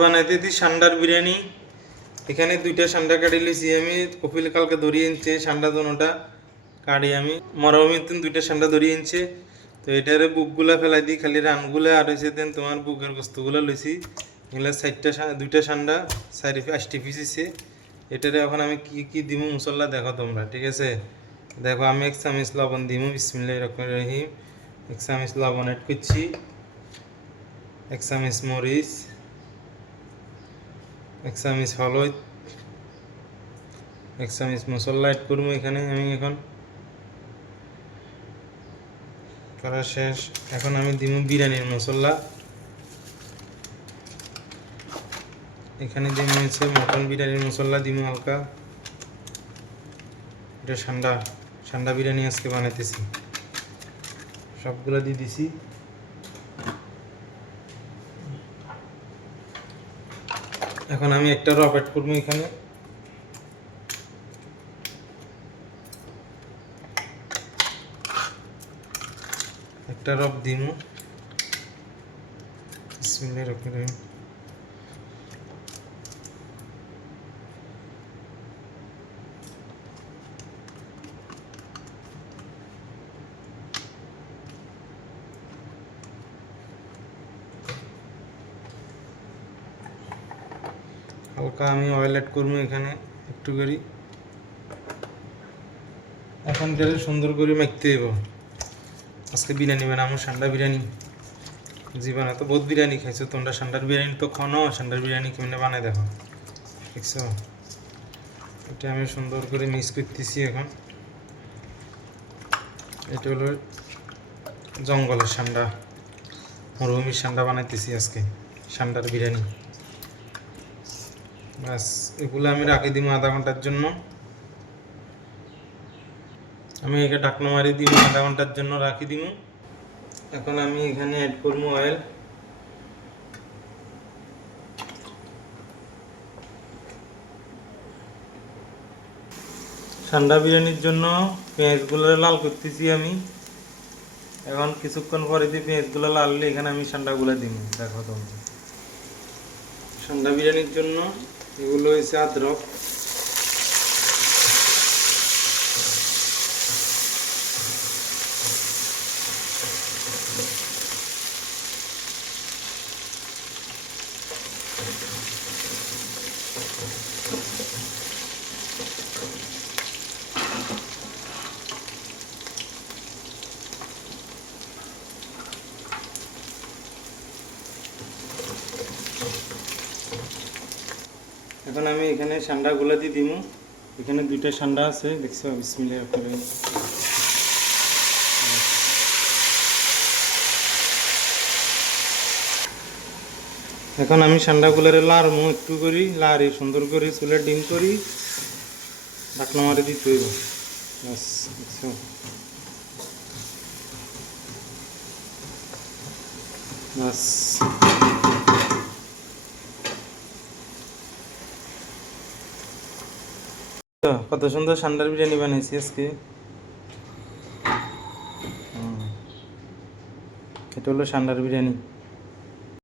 বানাইতে দি সান্ডার বিরিয়ানি। এখানে দুইটা সান্ডা কাটি লিছি আমি, কপিল কালকে ধরিয়ে আনছে, সান্ডা দোনোটা কাটি আমি। মরমিন দুইটা সান্ডা ধরিয়ে আনছে। তো এটারে বুকগুলা ফেলাই দিই খালি রানগুলা আর হয়েছে দেন তোমার বুকের বস্তুগুলো লইছি। এগুলো চারটা দুইটা সান্ডা, চারি পাঁচটি পিস হয়েছে এটারে এখন আমি কি কি দিব মশলা দেখো তোমরা, ঠিক আছে? দেখো আমি এক লবণ দিব বিসমিল্লাহ রকম রহিম। এক চামচ লবণ অ্যাড করছি। এক মরিচ। এক চামচ হলুদ এক চামচ মশলা অ্যাড করব এখানে আমি এখন করা শেষ এখন আমি দিব বিরিয়ানির মশলা এখানে দিব হচ্ছে মটন বিরিয়ানির মশলা দিব হালকা এটা ঠান্ডা ঠান্ডা বিরিয়ানি আজকে বানাইতেছি সবগুলো দিয়ে দিছি। এখন আমি একটা অ্যাড করব এখানে। একটা রব দিমু। বিসমিল্লাহির রহমানির রহিম। হালকা আমি অয়েল অ্যাড করব এখানে একটু করি। এখন গেলে সুন্দর করে মাখতে দেবো আজকে বিরিয়ানি বানাবো, সান্ডা বিরিয়ানি। জীবনে তো, বহুত বিরিয়ানি খাইছো। তোমরা সান্ডার বিরিয়ানি তো খাও না, সান্ডার বিরিয়ানি কেমনে বানাই দেখো। দেখছ? এটা আমি সুন্দর করে মিক্স করতেছি এখন। এটা হলো জঙ্গলের সান্ডা। মরুভূমির সান্ডা বানাইতেছি আজকে, সান্ডার বিরিয়ানি। ব্যাস, এগুলো আমি রাখি দিব আধা ঘণ্টার জন্য। আমি একে ঢাকনা মারি দিব আধা ঘণ্টার জন্য রাখি দিব এখন আমি এখানে অ্যাড করব অয়েল ঠান্ডা বিরিয়ানির জন্য পেঁয়াজগুলো লাল করতেছি আমি। এখন কিছুক্ষণ পরে দিয়ে পেঁয়াজগুলো লাললে এখানে আমি ঠান্ডাগুলো দিব দেখো তোমরা। ঠান্ডা বিরিয়ানির জন্য এগুলো হয়েছে আদ্রক। এখন আমি এখানে সান্ডাগুলো দিয়ে দিব এখানে দুইটা সান্ডা আছে, দেখছ? বিসমিল্লাহ করে এখন আমি সান্ডাগুলোরে লাড়মু একটু করি, লাড়ি সুন্দর করে চুলে ডিম করি। ঢাকনা মারি ব্যাস, দেখছ? ব্যাস। তো, কত সুন্দর সান্ডার বিরিয়ানি বানিয়েছি আজকে। এটা হলো সান্ডার বিরিয়ানি